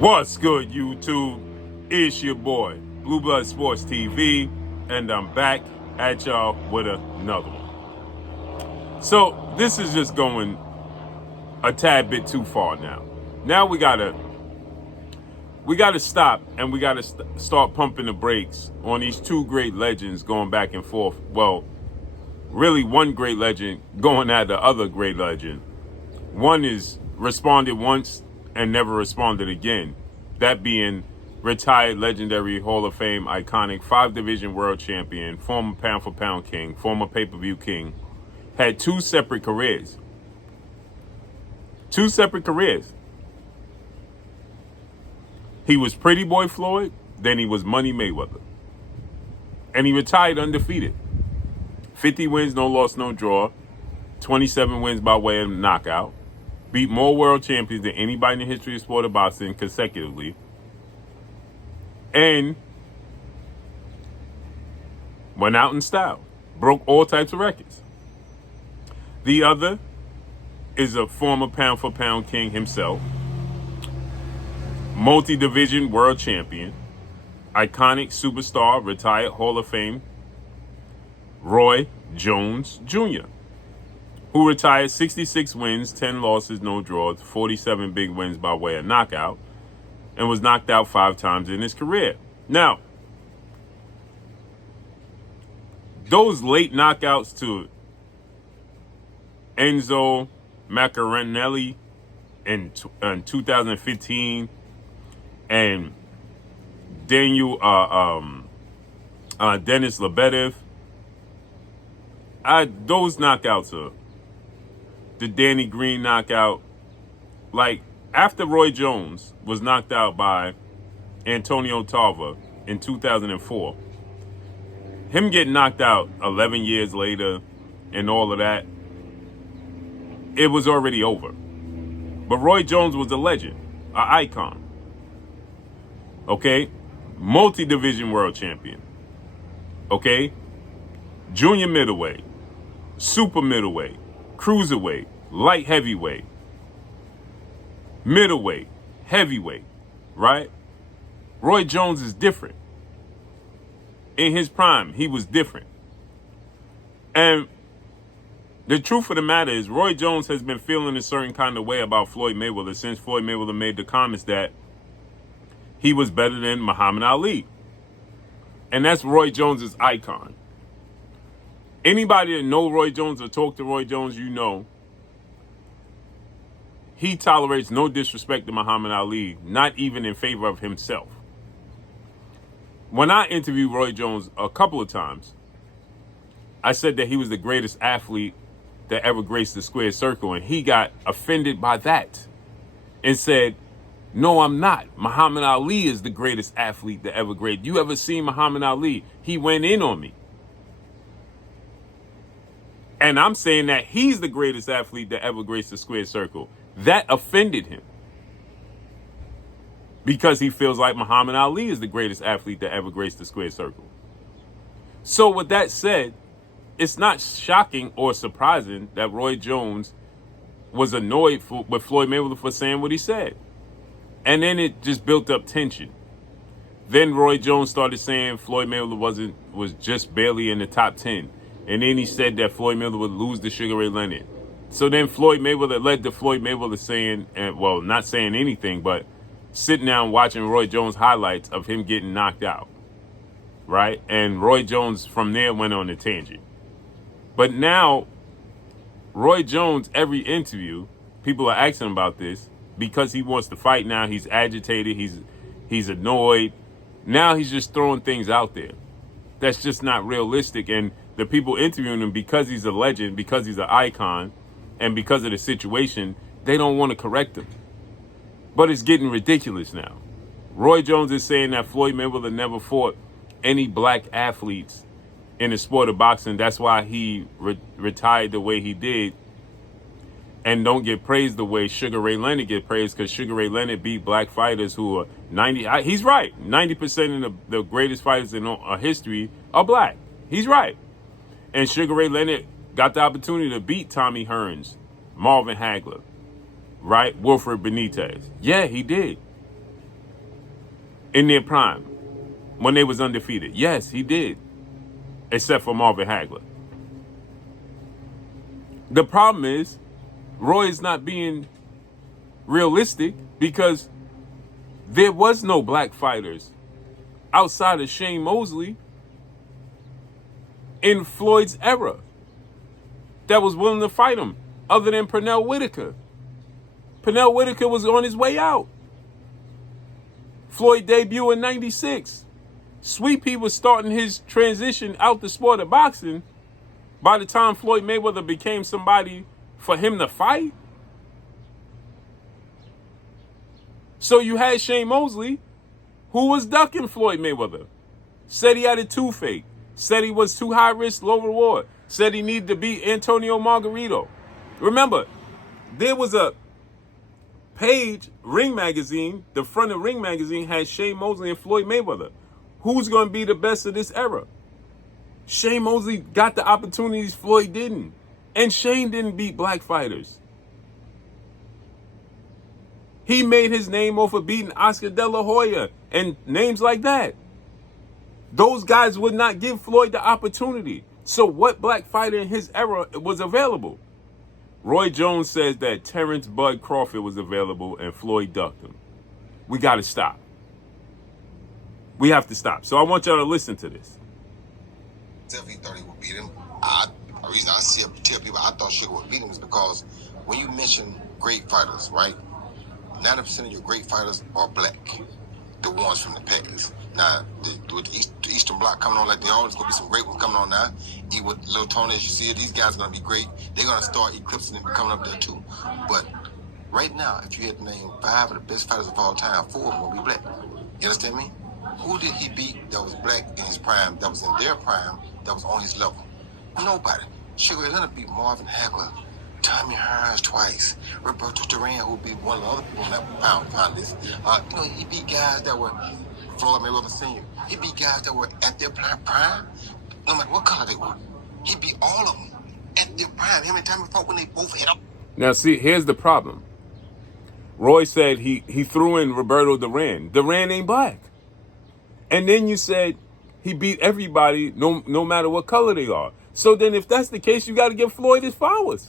What's good, YouTube? It's your boy, Blue Blood Sports TV, and I'm back at y'all with another one. So this is just going a tad bit too far now. Now we gotta stop, and we gotta start pumping the brakes on these two great legends going back and forth. Well, really one great legend going at the other great legend. One is responded once and never responded again. That being retired legendary Hall of Fame iconic 5-division world champion, former pound for pound king, former pay-per-view king, had two separate careers. He was Pretty Boy Floyd, then he was Money Mayweather. And he retired undefeated. 50 wins, no loss, no draw. 27 wins by way of knockout. Beat more world champions than anybody in the history of sport of boxing consecutively. And went out in style. Broke all types of records. The other is a former pound for pound king himself. Multi-division world champion. Iconic superstar, retired Hall of Fame. Roy Jones Jr., who retired 66 wins, 10 losses, no draws, 47 big wins by way of knockout, and was knocked out 5 times in his career. Now, those late knockouts to Enzo Maccarinelli in 2015 and Dennis Lebedev, those knockouts are the Danny Green knockout. Like, after Roy Jones was knocked out by Antonio Tarver in 2004, him getting knocked out 11 years later and all of that, it was already over. But Roy Jones was a legend, an icon. Okay? Multi-division world champion. Okay? Junior middleweight, super middleweight, cruiserweight, light heavyweight, middleweight, heavyweight, right? Roy Jones is different. In his prime, he was different. And the truth of the matter is, Roy Jones has been feeling a certain kind of way about Floyd Mayweather since Floyd Mayweather made the comments that he was better than Muhammad Ali. And that's Roy Jones's icon. Anybody that know Roy Jones or talk to Roy Jones, you know he tolerates no disrespect to Muhammad Ali, not even in favor of himself. When I interviewed Roy Jones a couple of times, I said that he was the greatest athlete that ever graced the square circle, and he got offended by that and said, "No, I'm not. Muhammad Ali is the greatest athlete that ever graced. You ever seen Muhammad Ali? He went in on me." And I'm saying that he's the greatest athlete that ever graced the square circle. That offended him. Because he feels like Muhammad Ali is the greatest athlete that ever graced the square circle. So with that said, it's not shocking or surprising that Roy Jones was annoyed with Floyd Mayweather for saying what he said. And then it just built up tension. Then Roy Jones started saying Floyd Mayweather was just barely in the top 10. And then he said that Floyd Mayweather would lose to Sugar Ray Leonard. So then Floyd Mayweather led to Floyd Mayweather saying, well, not saying anything, but sitting down watching Roy Jones highlights of him getting knocked out. Right? And Roy Jones from there went on a tangent. But now, Roy Jones, every interview, people are asking about this because he wants to fight now. He's agitated. He's annoyed. Now he's just throwing things out there. That's just not realistic. And the people interviewing him, because he's a legend, because he's an icon, and because of the situation, they don't want to correct him. But it's getting ridiculous now. Roy Jones is saying that Floyd Mayweather never fought any black athletes in the sport of boxing. That's why he retired the way he did, and don't get praised the way Sugar Ray Leonard get praised, because Sugar Ray Leonard beat black fighters who are 90. He's right. 90% of the greatest fighters in history are black. He's right. And Sugar Ray Leonard got the opportunity to beat Tommy Hearns, Marvin Hagler, right? Wilfred Benitez. Yeah, he did. in their prime when they was undefeated? Yes, he did, except for Marvin Hagler. The problem is Roy is not being realistic because there was no black fighters outside of Shane Mosley in Floyd's era that was willing to fight him other than Pernell Whitaker. Pernell Whitaker was on his way out. Floyd debuted in 96. Sweet Pea was starting his transition out the sport of boxing by the time Floyd Mayweather became somebody for him to fight. So you had Shane Mosley, who was ducking Floyd Mayweather. Said he had a toothache. Said he was too high risk, low reward. Said he needed to beat Antonio Margarito. Remember, there was a page, Ring Magazine, the front of Ring Magazine had Shane Mosley and Floyd Mayweather. Who's going to be the best of this era? Shane Mosley got the opportunities Floyd didn't. And Shane didn't beat black fighters. He made his name off of beating Oscar De La Hoya and names like that. Those guys would not give Floyd the opportunity. So what black fighter in his era was available? Roy Jones says that Terrence Bud Crawford was available and Floyd ducked him. We got to stop. We have to stop. So I want y'all to listen to this. Definitely thought he would beat him. The reason I tell people I thought Sugar would beat him is because when you mention great fighters, right? 90% of your great fighters are black. The ones from the Packers. Now, with the Eastern Bloc coming on like they always, going to be some great ones coming on now. Even with Lil Tony, as you see it, these guys are going to be great. They're going to start eclipsing and coming up there too. But right now, if you had to name 5 of the best fighters of all time, 4 of them will be black. You understand me? Who did he beat that was black in his prime, that was in their prime, that was on his level? Nobody. Sugar Ray Leonard beat Marvin Hagler, Tommy Hearns twice, Roberto Duran, who beat one of the other people on that pound list. He beat guys that were Floyd Mayweather Sr. He beat guys that were at their prime, no matter what color they were. He beat all of them at their prime. Him and Tommy fought when they both hit up. Now, see, here's the problem. Roy said he threw in Roberto Duran. Duran ain't black. And then you said he beat everybody, no matter what color they are. So then if that's the case, you got to give Floyd his flowers.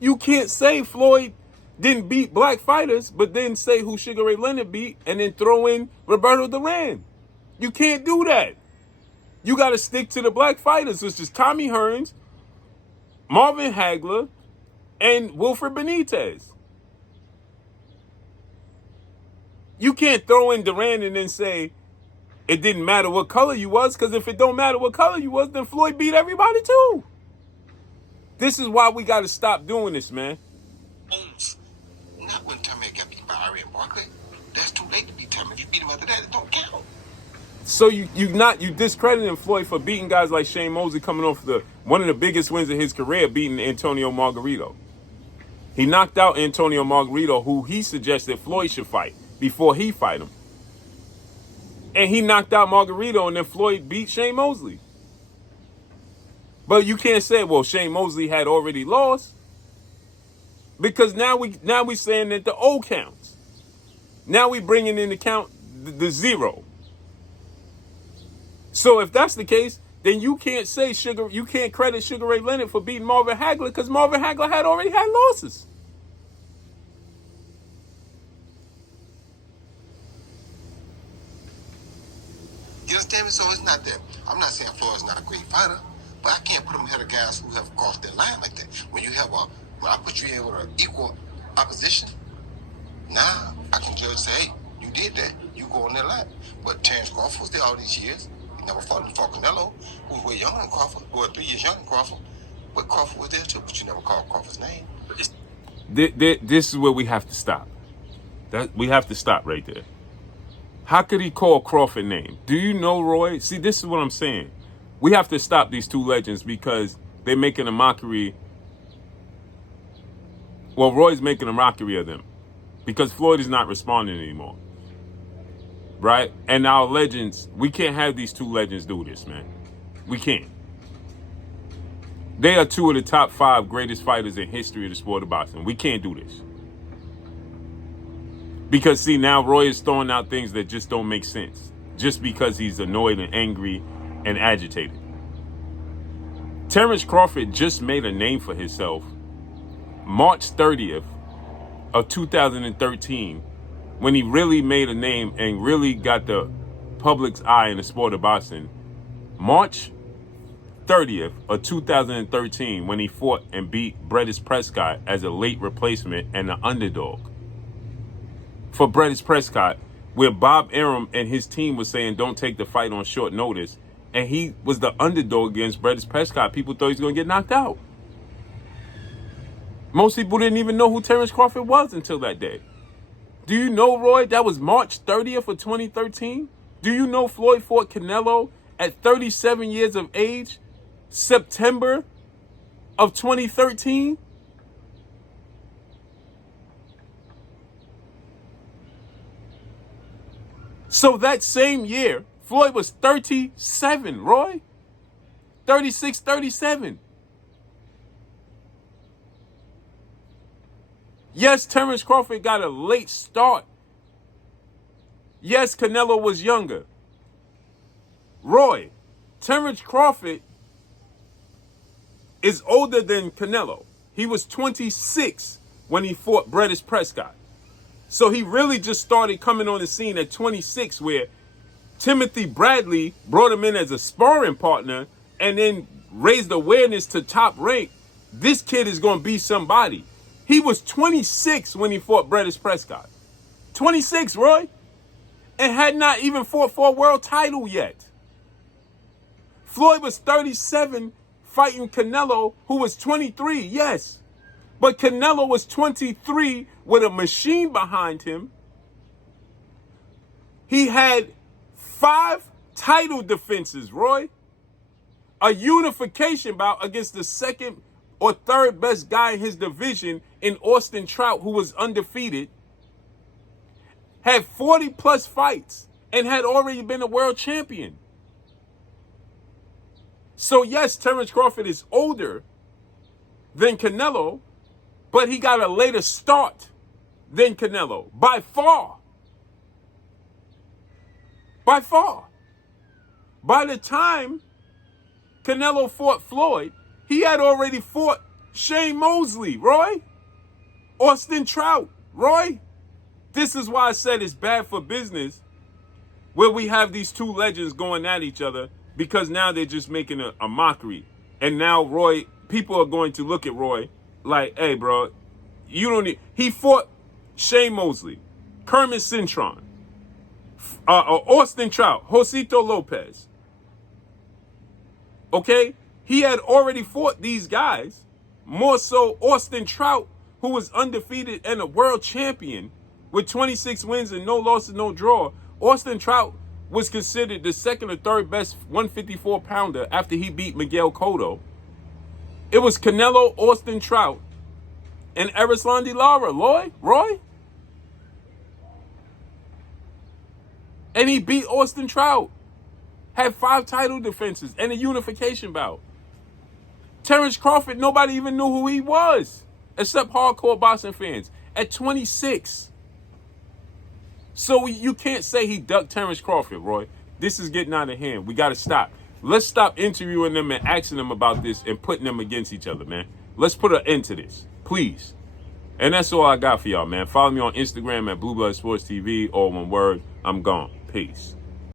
You can't say Floyd didn't beat black fighters, but then say who Sugar Ray Leonard beat and then throw in Roberto Duran. You can't do that. You got to stick to the black fighters, which is Tommy Hearns, Marvin Hagler, and Wilfred Benitez. You can't throw in Duran and then say it didn't matter what color you was, because if it don't matter what color you was, then Floyd beat everybody too. This is why we got to stop doing this, man. Not when Tommy got beat by Ari and Barkley. That's too late to beat Tommy. If you beat him after that, it don't count. So you discrediting Floyd for beating guys like Shane Mosley coming off one of the biggest wins of his career, beating Antonio Margarito. He knocked out Antonio Margarito, who he suggested Floyd should fight before he fight him. And he knocked out Margarito, and then Floyd beat Shane Mosley. But you can't say, well, Shane Mosley had already lost, because now we saying that the O counts. Now we bringing into account the 0. So if that's the case, then you can't say you can't credit Sugar Ray Leonard for beating Marvin Hagler, because Marvin Hagler had already had losses. You understand me? So it's not that. I'm not saying Floyd's not a great fighter, but I can't put him ahead of guys who have crossed their line like that. When I put you in with an equal opposition, now I can judge and say, hey, you did that. You go on that line. But Terrence Crawford was there all these years. He never fought him. Fought Canelo, who was way younger than Crawford, who was 3 years younger than Crawford. But Crawford was there too, but you never called Crawford's name. This is where we have to stop. We have to stop right there. How could he call Crawford name? Do you know, Roy? See, this is what I'm saying. We have to stop these two legends because they're making a mockery. Well, Roy's making a mockery of them because Floyd is not responding anymore. Right? And our legends, we can't have these two legends do this, man. We can't. They are 2 of the top 5 greatest fighters in history of the sport of boxing. We can't do this. Because see, now Roy is throwing out things that just don't make sense. Just because he's annoyed and angry and agitated. Terrence Crawford just made a name for himself March 30th of 2013, when he really made a name and really got the public's eye in the sport of boxing. March 30th of 2013, when he fought and beat Brettis Prescott as a late replacement and an underdog. For Brettis Prescott, where Bob Arum and his team was saying don't take the fight on short notice, and he was the underdog against Brettis Prescott. People thought he was going to get knocked out. Most people didn't even know who Terrence Crawford was until that day. Do you know, Roy, that was March 30th of 2013? Do you know Floyd fought Canelo at 37 years of age, September of 2013? So that same year, Floyd was 37, Roy. 36, 37. Yes, Terrence Crawford got a late start. Yes, Canelo was younger. Roy, Terrence Crawford is older than Canelo. He was 26 when he fought Brettis Prescott. So he really just started coming on the scene at 26, where Timothy Bradley brought him in as a sparring partner and then raised awareness to top rank. This kid is going to be somebody. He was 26 when he fought Brettis Prescott. 26, Roy. And had not even fought for a world title yet. Floyd was 37 fighting Canelo, who was 23, yes. But Canelo was 23 with a machine behind him. He had 5 title defenses, Roy. A unification bout against the second or third best guy in his division in Austin Trout, who was undefeated. Had 40 plus fights and had already been a world champion. So yes, Terrence Crawford is older than Canelo, but he got a later start than Canelo, by far. By far. By the time Canelo fought Floyd, he had already fought Shane Mosley, Roy. Austin Trout, Roy. This is why I said it's bad for business where we have these two legends going at each other, because now they're just making a mockery. And now Roy, people are going to look at Roy like, hey, bro, you don't need... He fought Shane Mosley, Kermit Cintron, Austin Trout, Josito Lopez. Okay? He had already fought these guys, more so Austin Trout, who was undefeated and a world champion with 26 wins and no losses, no draw. Austin Trout was considered the second or third best 154-pounder after he beat Miguel Cotto. It was Canelo, Austin Trout, and Erislandy Lara, Roy. And he beat Austin Trout. Had 5 title defenses and a unification bout. Terrence Crawford, nobody even knew who he was, except hardcore boxing fans, at 26. So you can't say he ducked Terrence Crawford, Roy. This is getting out of hand. We got to stop. Let's stop interviewing them and asking them about this and putting them against each other, man. Let's put an end to this, please. And that's all I got for y'all, man. Follow me on Instagram at Blue Blood Sports TV, all one word. I'm gone. Peace.